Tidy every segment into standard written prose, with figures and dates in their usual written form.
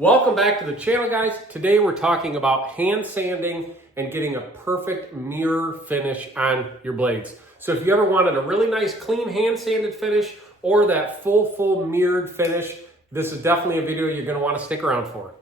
Welcome back to the channel, guys. Today we're talking about hand sanding and getting a perfect mirror finish on your blades. So if you ever wanted a really nice clean hand sanded finish or that full mirrored finish, this is definitely a video you're going to want to stick around for.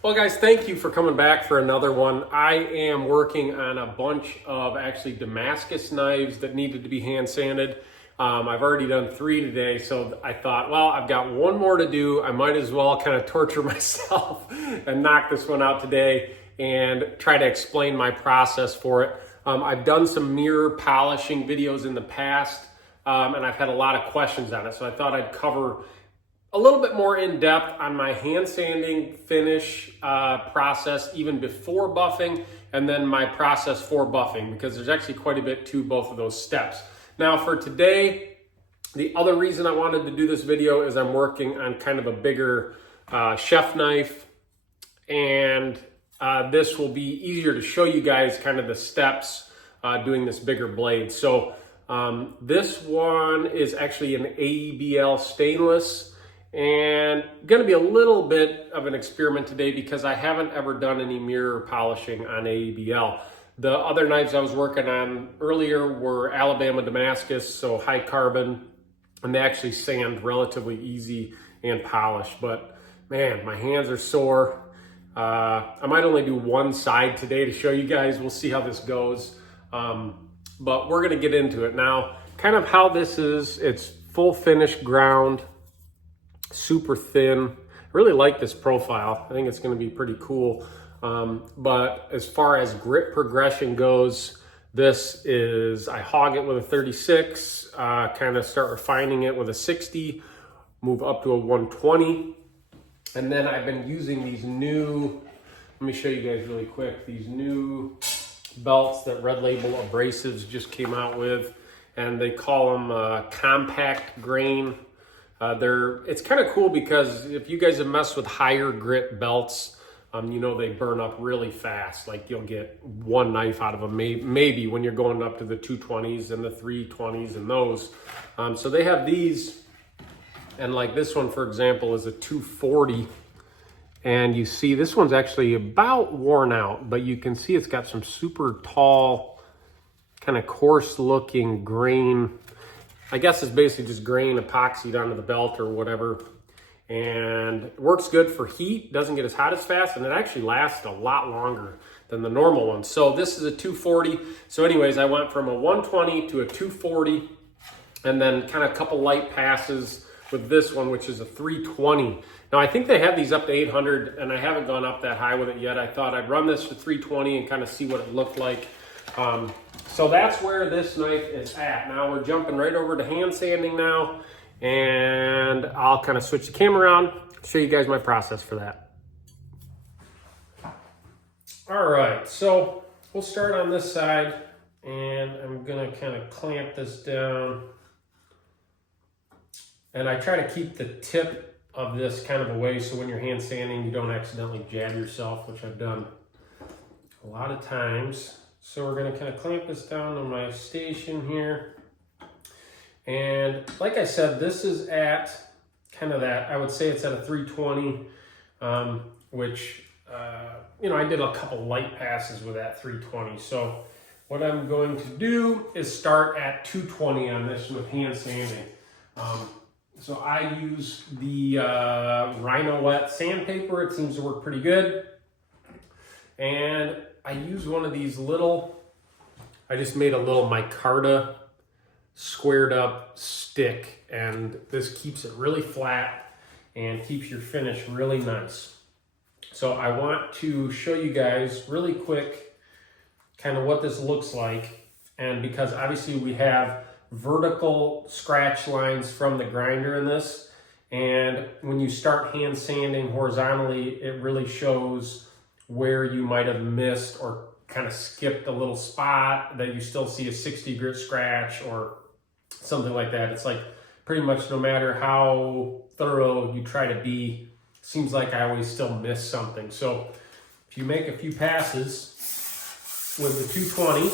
Well, guys, thank you for coming back for another one. I am working on a bunch of actually Damascus knives that needed to be hand sanded. I've already done 3 today, so I thought, well, I've got one more to do. I might as well kind of torture myself and knock this one out today and try to explain my process for it. I've done some mirror polishing videos in the past, and I've had a lot of questions on it, so I thought I'd cover a little bit more in depth on my hand sanding finish process even before buffing, and then my process for buffing, because there's actually quite a bit to both of those steps. Now for today, the other reason I wanted to do this video is I'm working on kind of a bigger chef knife, and this will be easier to show you guys kind of the steps doing this bigger blade. So this one is actually an AEBL stainless, and going to be a little bit of an experiment today because I haven't ever done any mirror polishing on AEBL. The other knives I was working on earlier were Alabama Damascus, so high carbon, and they actually sand relatively easy and polish. But man, my hands are sore. I might only do one side today to show you guys. We'll see how this goes. But we're gonna get into it now. Kind of how this is, it's full finish ground, super thin. I really like this profile. I think it's gonna be pretty cool. But as far as grip progression goes, this is, I hog it with a 36, kind of start refining it with a 60, move up to a 120. And then I've been using these new, let me show you guys really quick, these new belts that Red Label Abrasives just came out with, and they call them compact grain. It's kind of cool because if you guys have messed with higher grit belts, you know they burn up really fast. Like you'll get one knife out of them, maybe when you're going up to the 220s and the 320s and those. So they have these, and like this one, for example, is a 240. And you see this one's actually about worn out, but you can see it's got some super tall, kind of coarse looking grain. I guess it's basically just grain epoxied onto the belt or whatever. And it works good for heat, doesn't get as hot as fast, and it actually lasts a lot longer than the normal one. So this is a 240. So anyways, I went from a 120 to a 240, and then kind of a couple light passes with this one, which is a 320. Now I think they have these up to 800, and I haven't gone up that high with it yet. I thought I'd run this to 320 and kind of see what it looked like. So that's where this knife is at. Now we're jumping right over to hand sanding now. And I'll kind of switch the camera around, show you guys my process for that. All right, so we'll start on this side, and I'm gonna kind of clamp this down. And I try to keep the tip of this kind of away so when you're hand sanding, you don't accidentally jab yourself, which I've done a lot of times. So we're gonna kind of clamp this down on my station here. And like I said, this is at kind of that, I would say it's at a 320, which, you know, I did a couple light passes with that 320. So what I'm going to do is start at 220 on this with hand sanding. So I use the Rhino Wet sandpaper. It seems to work pretty good. And I use one of these little, I just made a little micarta squared up stick, and this keeps it really flat and keeps your finish really nice. So I want to show you guys really quick kind of what this looks like, and because obviously we have vertical scratch lines from the grinder in this, and when you start hand sanding horizontally, it really shows where you might have missed or kind of skipped a little spot that you still see a 60 grit scratch or something like that. It's like pretty much no matter how thorough you try to be, seems like I always still miss something. So if you make a few passes with the 220,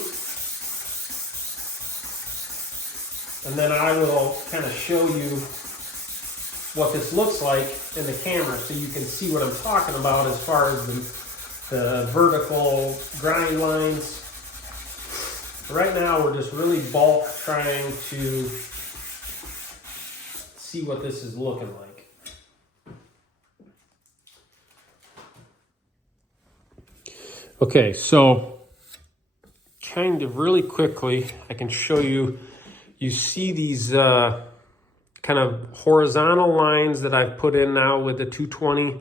and then I will kind of show you what this looks like in the camera so you can see what I'm talking about as far as the vertical grind lines. Right now we're just really bulk trying to see what this is looking like. Okay, so kind of really quickly, I can show you, you see these kind of horizontal lines that I've put in now with the 220,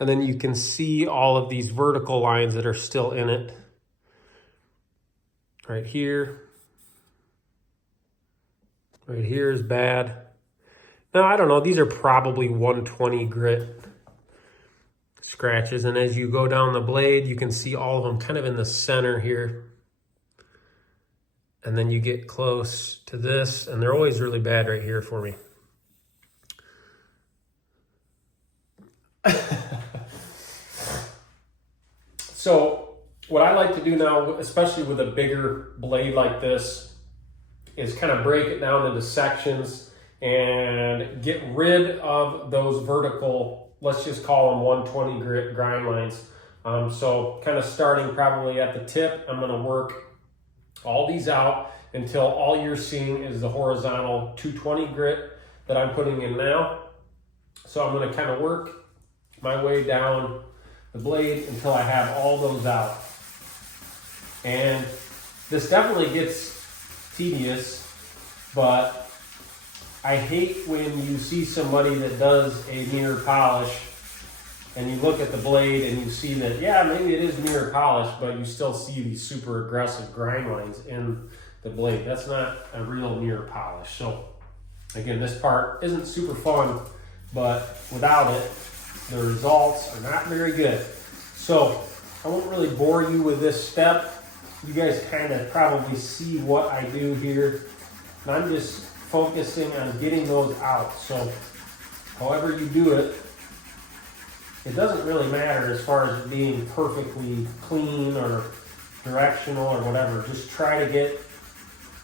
and then you can see all of these vertical lines that are still in it. Right here is bad. Now, I don't know, these are probably 120 grit scratches, and as you go down the blade, you can see all of them kind of in the center here. And then you get close to this, and they're always really bad right here for me. So what I like to do now, especially with a bigger blade like this, is kind of break it down into sections and get rid of those vertical, let's just call them 120 grit grind lines. So kind of starting probably at the tip, I'm gonna work all these out until all you're seeing is the horizontal 220 grit that I'm putting in now. So I'm gonna kind of work my way down the blade until I have all those out. And this definitely gets tedious, but I hate when you see somebody that does a mirror polish and you look at the blade and you see that, yeah, maybe it is mirror polish, but you still see these super aggressive grind lines in the blade. That's not a real mirror polish. So again, this part isn't super fun, but without it, the results are not very good. So I won't really bore you with this step. You guys kind of probably see what I do here. And I'm just focusing on getting those out. So however you do it, it doesn't really matter as far as it being perfectly clean or directional or whatever. Just try to get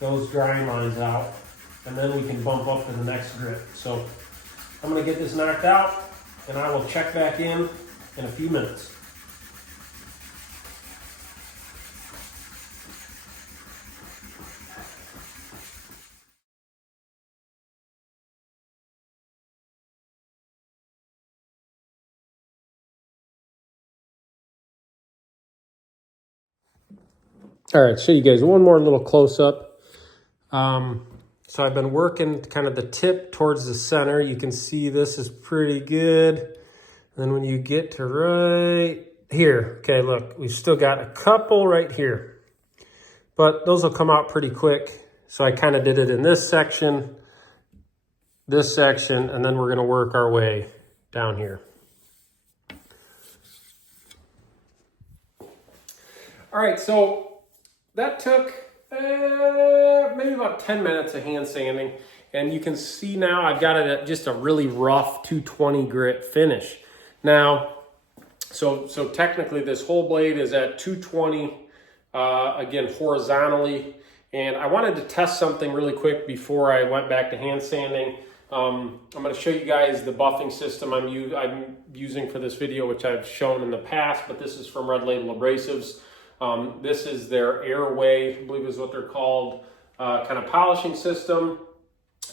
those grind lines out, and then we can bump up to the next grit. So I'm gonna get this knocked out, and I will check back in a few minutes. All right, show you guys one more little close-up. So I've been working kind of the tip towards the center. You can see this is pretty good. And then when you get to right here, okay, look, we've still got a couple right here, but those will come out pretty quick. So I kind of did it in this section, and then we're gonna work our way down here. All right, so that took maybe about 10 minutes of hand sanding. And you can see now I've got it at just a really rough 220 grit finish. Now, so technically this whole blade is at 220, again, horizontally. And I wanted to test something really quick before I went back to hand sanding. I'm gonna show you guys the buffing system I'm using for this video, which I've shown in the past, but this is from Red Label Abrasives. This is their Airway, I believe is what they're called, kind of polishing system.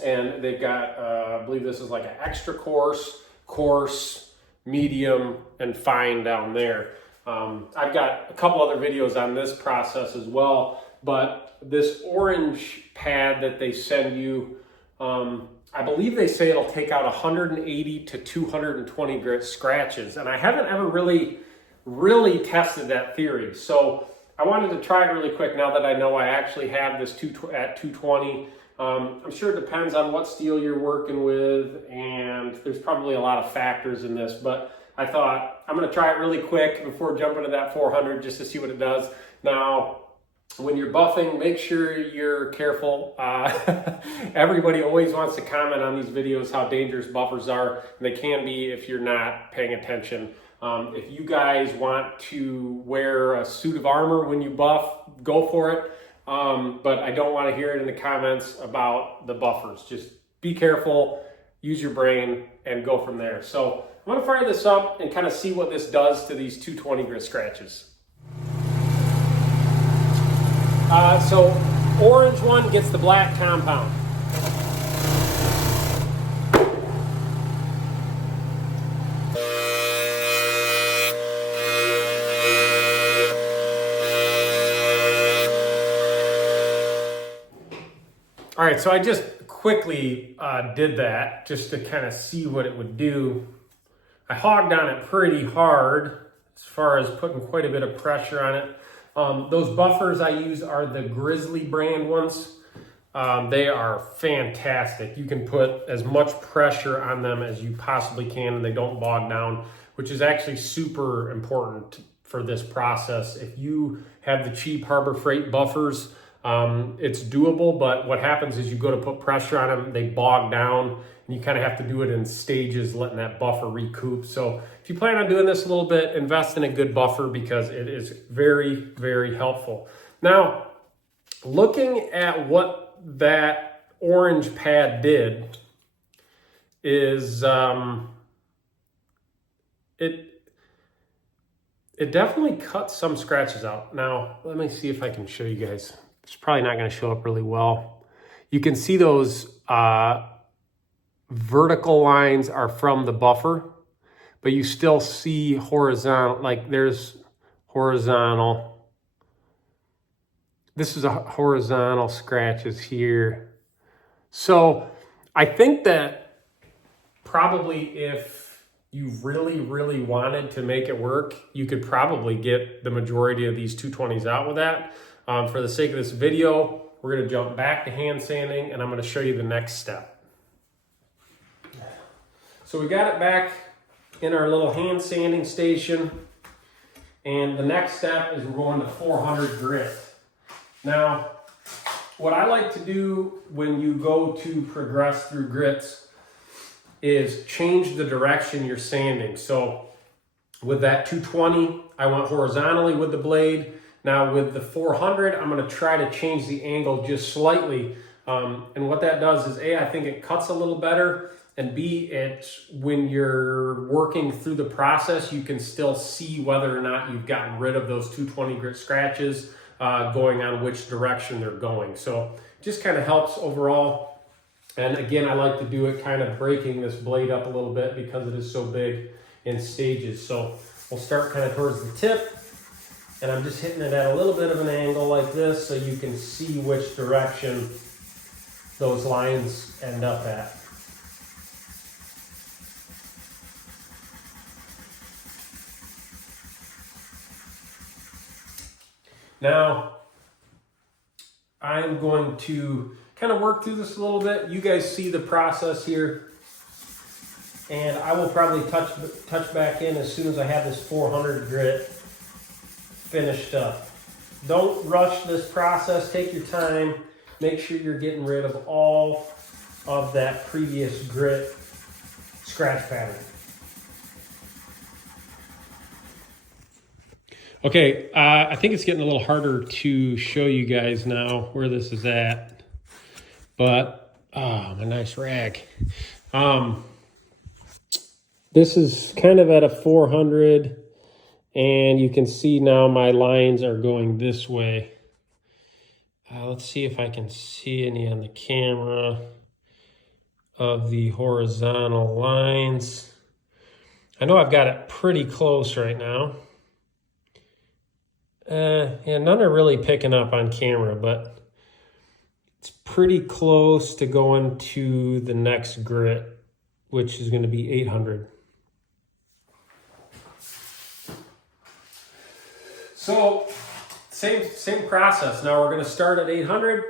And they've got, I believe this is like an extra coarse, medium, and fine down there. I've got a couple other videos on this process as well, but this orange pad that they send you, I believe they say it'll take out 180 to 220 grit scratches. And I haven't ever really tested that theory. So I wanted to try it really quick now that I know I actually have this at 220. I'm sure it depends on what steel you're working with, and there's probably a lot of factors in this, but I thought I'm gonna try it really quick before jumping to that 400 just to see what it does. Now, when you're buffing, make sure you're careful. Everybody always wants to comment on these videos how dangerous buffers are, and they can be if you're not paying attention. If you guys want to wear a suit of armor when you buff, go for it. But I don't want to hear it in the comments about the buffers. Just be careful. use your brain, and go from there. So I'm gonna fire this up and kind of see what this does to these 220 grit scratches. So orange one gets the black compound. All right, so I just quickly did that just to kind of see what it would do. I hogged on it pretty hard as far as putting quite a bit of pressure on it. Those buffers I use are the Grizzly brand ones. They are fantastic. You can put as much pressure on them as you possibly can and they don't bog down, which is actually super important for this process. If you have the cheap Harbor Freight buffers, it's doable, but what happens is you go to put pressure on them, they bog down, and you kind of have to do it in stages, letting that buffer recoup. So if you plan on doing this a little bit, invest in a good buffer because it is very, very helpful. Now, looking at what that orange pad did is it definitely cut some scratches out. Now, let me see if I can show you guys. It's probably not going to show up really well. You can see those vertical lines are from the buffer, but you still see horizontal, like there's horizontal. This is a horizontal scratches here. So I think that probably if you really, really wanted to make it work, you could probably get the majority of these 220s out with that. For the sake of this video, we're going to jump back to hand sanding and I'm going to show you the next step. So we got it back in our little hand sanding station, and the next step is we're going to 400 grit. Now, what I like to do when you go to progress through grits is change the direction you're sanding. So with that 220, I went horizontally with the blade. Now with the 400, I'm going to try to change the angle just slightly. And what that does is A, I think it cuts a little better, and B, it's when you're working through the process, you can still see whether or not you've gotten rid of those 220 grit scratches going on which direction they're going. So it just kind of helps overall. And again, I like to do it kind of breaking this blade up a little bit because it is so big in stages. So we'll start kind of towards the tip. And I'm just hitting it at a little bit of an angle like this so you can see which direction those lines end up at. Now, I'm going to kind of work through this a little bit. You guys see the process here. And I will probably touch back in as soon as I have this 400 grit finished up. Don't rush this process. Take your time. Make sure you're getting rid of all of that previous grit scratch pattern. Okay, I think it's getting a little harder to show you guys now where this is at, but my nice rag. This is kind of at a 400. And you can see now my lines are going this way. Let's see if I can see any on the camera of the horizontal lines. I know I've got it pretty close right now. Yeah, none are really picking up on camera, but it's pretty close to going to the next grit, which is going to be 800. So same process. Now we're going to start at 800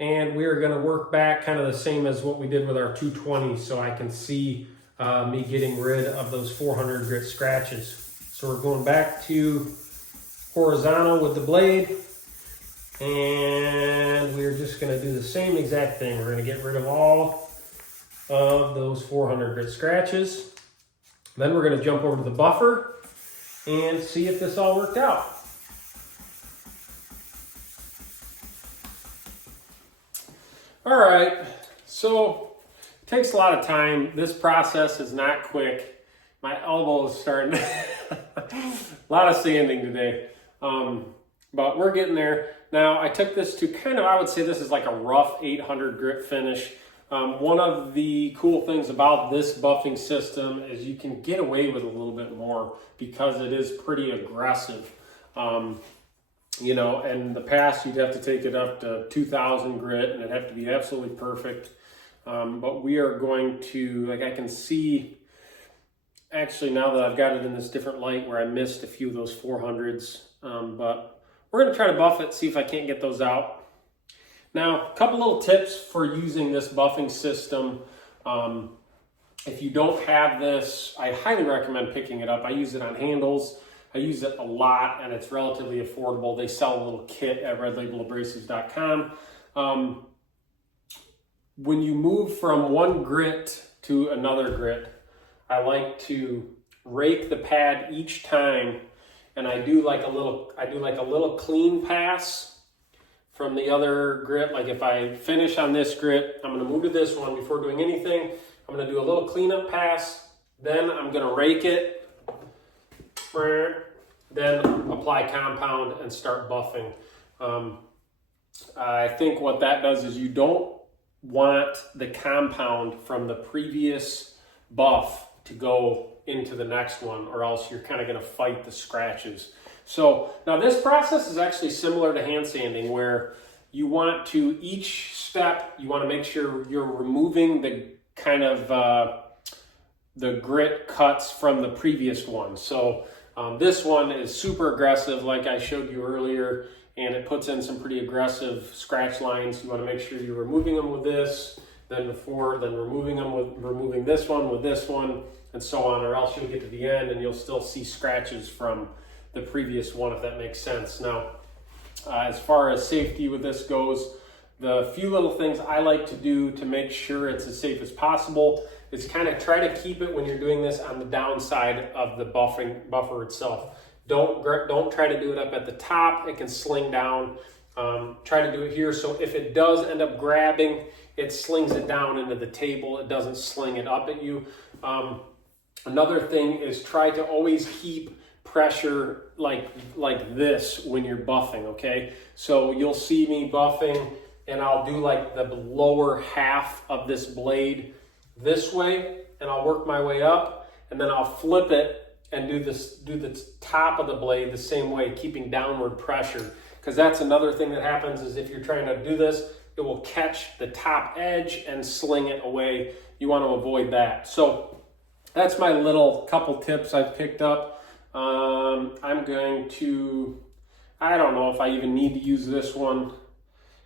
and we're going to work back kind of the same as what we did with our 220 so I can see me getting rid of those 400 grit scratches. So we're going back to horizontal with the blade and we're just going to do the same exact thing. We're going to get rid of all of those 400 grit scratches. Then we're going to jump over to the buffer and see if this all worked out. All right, so takes a lot of time. This process is not quick. My elbow is starting a lot of sanding today. But we're getting there. Now I took this to kind of, I would say this is like a rough 800 grit finish. One of the cool things about this buffing system is you can get away with a little bit more because it is pretty aggressive. You know, in the past you'd have to take it up to 2000 grit and it'd have to be absolutely perfect. But we are going to, like I can see, actually now that I've got it in this different light where I missed a few of those 400s, but we're going to try to buff it, see if I can't get those out. Now, a couple little tips for using this buffing system. If you don't have this, I highly recommend picking it up. I use it on handles. I use it a lot, and it's relatively affordable. They sell a little kit at redlabelabrasives.com. When you move from one grit to another grit, I like to rake the pad each time, and I do like a little clean pass from the other grit. Like if I finish on this grit, I'm going to move to this one before doing anything. I'm going to do a little cleanup pass, then I'm going to rake it, then apply compound and start buffing. I think what that does is you don't want the compound from the previous buff to go into the next one, or else you're kind of going to fight the scratches. So now this process is actually similar to hand sanding, where you want to, each step, you want to make sure you're removing the kind of the grit cuts from the previous one. So this one is super aggressive, like I showed you earlier, and it puts in some pretty aggressive scratch lines. You want to make sure you're removing them with this, then removing them with removing this one with this one, and so on, or else you'll get to the end and you'll still see scratches from the previous one, if that makes sense. Now, as far as safety with this goes, the few little things I like to do to make sure it's as safe as possible is kind of try to keep it when you're doing this on the downside of the buffer itself. Don't try to do it up at the top. It can sling down. Try to do it here, so if it does end up grabbing, it slings it down into the table. It doesn't sling it up at you. Another thing is try to always keep pressure like this when you're buffing, okay? So you'll see me buffing and I'll do like the lower half of this blade this way, and I'll work my way up, and then I'll flip it and do the top of the blade the same way, keeping downward pressure. Because that's another thing that happens is if you're trying to do this, it will catch the top edge and sling it away. You want to avoid that. So that's my little couple tips I've picked up. I'm going to, I don't know if I even need to use this one,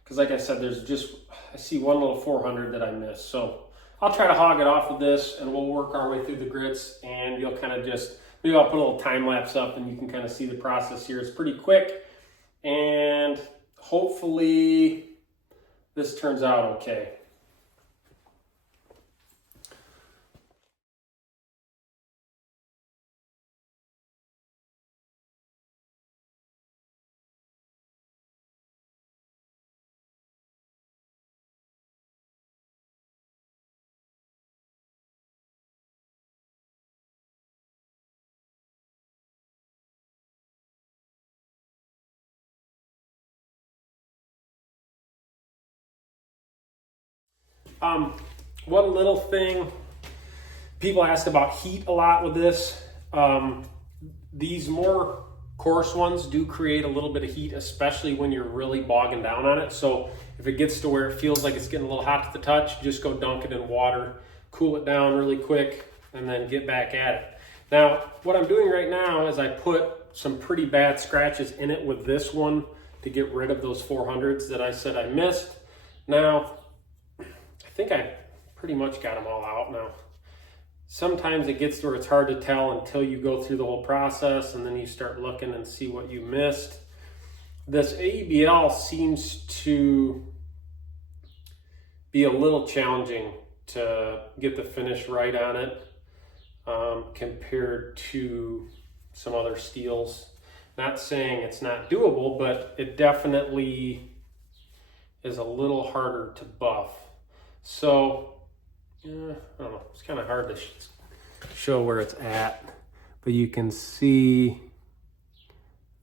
because like I said, I see one little 400 that I missed. So I'll try to hog it off with this, and we'll work our way through the grits, and you'll kind of maybe I'll put a little time lapse up and you can kind of see the process here. It's pretty quick, and hopefully this turns out okay. One little thing, people ask about heat a lot with this. These more coarse ones do create a little bit of heat, especially when you're really bogging down on it. So if it gets to where it feels like it's getting a little hot to the touch, just go dunk it in water, cool it down really quick, and then get back at it. Now, what I'm doing right now is I put some pretty bad scratches in it with this one to get rid of those 400s that I said I missed. Now, I think I pretty much got them all out now. Sometimes it gets to where it's hard to tell until you go through the whole process, and then you start looking and see what you missed. This ABL seems to be a little challenging to get the finish right on it compared to some other steels. Not saying it's not doable, but it definitely is a little harder to buff. So I don't know, it's kind of hard to show where it's at, but you can see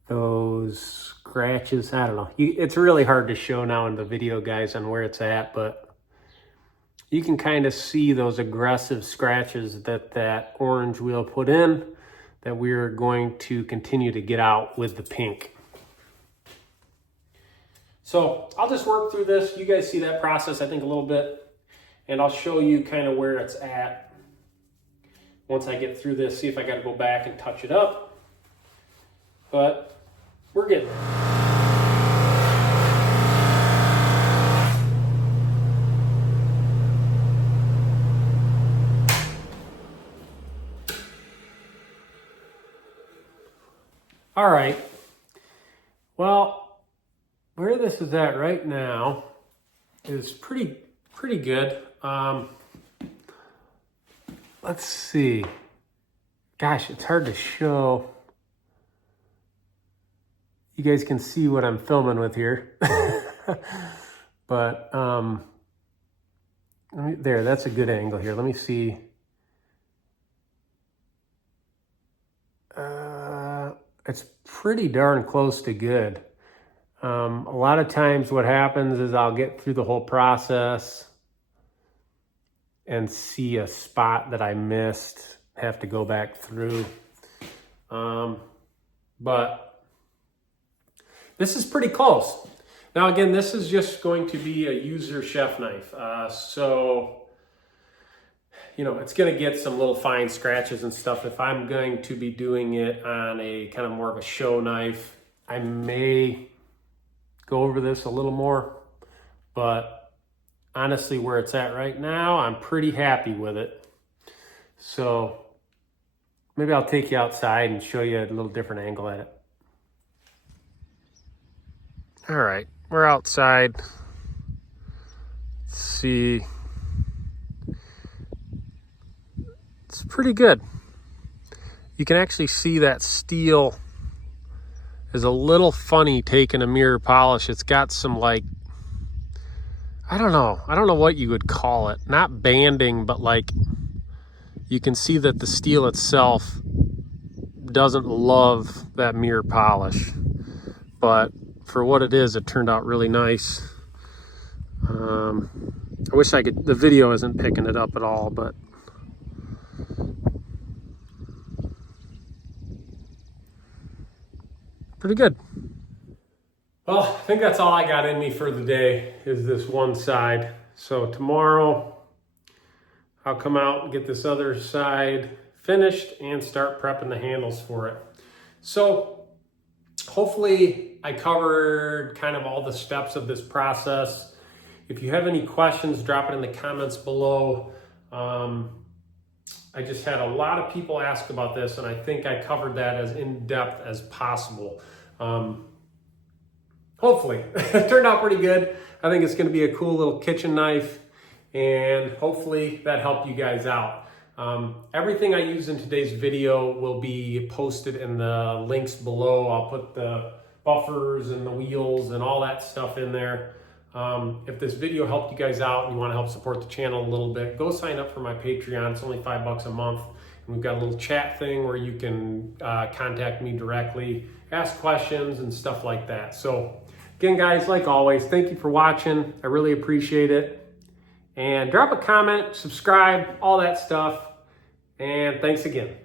those scratches. I don't know. It's really hard to show now in the video, guys, on where it's at, but you can kind of see those aggressive scratches that orange wheel put in that we're going to continue to get out with the pink. So I'll just work through this. You guys see that process, I think, a little bit, and I'll show you kind of where it's at once I get through this, see if I got to go back and touch it up. But we're getting there. All right, well, where this is at right now is pretty good. Let's see. Gosh, it's hard to show. You guys can see what I'm filming with here. But there, that's a good angle here. Let me see. It's pretty darn close to good. A lot of times what happens is I'll get through the whole process and see a spot that I missed, have to go back through. But this is pretty close. Now again, this is just going to be a user chef knife. So, you know, it's gonna get some little fine scratches and stuff. If I'm going to be doing it on a kind of more of a show knife, I may go over this a little more, but honestly, where it's at right now, I'm pretty happy with it. So maybe I'll take you outside and show you a little different angle at it. All right, we're outside. Let's see. It's pretty good. You can actually see that steel is a little funny taking a mirror polish. It's got some, like, I don't know what you would call it. Not banding, but like you can see that the steel itself doesn't love that mirror polish. But for what it is, it turned out really nice. I wish I could, the video isn't picking it up at all, but pretty good. Well, I think that's all I got in me for the day is this one side. So tomorrow I'll come out and get this other side finished and start prepping the handles for it. So hopefully I covered kind of all the steps of this process. If you have any questions, drop it in the comments below. I just had a lot of people ask about this, and I think I covered that as in-depth as possible. Hopefully, it turned out pretty good. I think it's going to be a cool little kitchen knife, and hopefully that helped you guys out. Everything I use in today's video will be posted in the links below. I'll put the buffers and the wheels and all that stuff in there. If this video helped you guys out and you want to help support the channel a little bit, go sign up for my Patreon. It's only $5 a month. And we've got a little chat thing where you can contact me directly, ask questions and stuff like that. So again, guys, like always, thank you for watching. I really appreciate it. And drop a comment, subscribe, all that stuff. And thanks again.